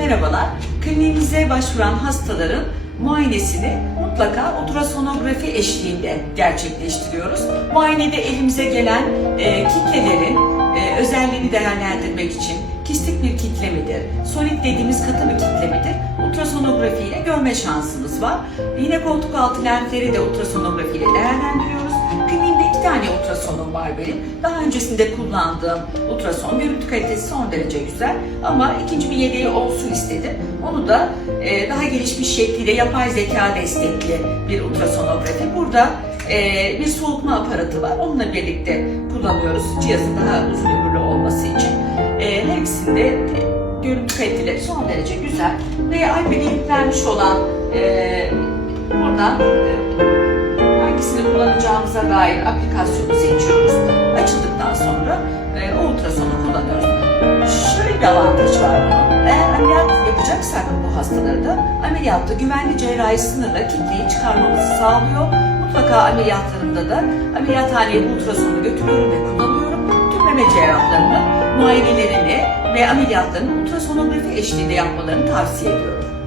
merhabalar. Kliniğimize başvuran hastaların muayenesini mutlaka ultrasonografi eşliğinde gerçekleştiriyoruz. Muayenede elimize gelen e, kitlelerin e, özelliğini değerlendirmek için kistik bir kitle midir, solid dediğimiz katı bir kitle midir, ultrasonografi ile görme şansımız var. Yine koltuk altı lenfleri de ultrasonografi ile ultrasonum var benim. Daha öncesinde kullandığım ultrason, görüntü kalitesi son derece güzel ama ikinci bir yedeği olsun istedim. Onu da e, daha gelişmiş şekliyle yapay zeka destekli bir ultrasonografi. Burada e, bir soğutma aparatı var. Onunla birlikte kullanıyoruz cihazın daha uzun ömürlü olması için. E, her e, görüntü kaliteleri son derece güzel ve iPad'e yüklenmiş olan e, buradan e, kullanacağımıza dair aplikasyonu seçiyoruz. Açıldıktan sonra e, o ultrasonu kullanıyoruz. Şöyle bir avantajı var bunun. Eğer ameliyat yapacaksak bu hastaları da ameliyatta güvenli cerrahi sınırla kitleyi çıkarmamızı sağlıyor. Mutlaka ameliyatlarımda da ameliyathaneye ultrasonu götürüyorum ve kullanıyorum. Tüm meme cerrahlarının muayenelerini ve ameliyatlarını ultrasonografi eşliğinde yapmalarını tavsiye ediyorum.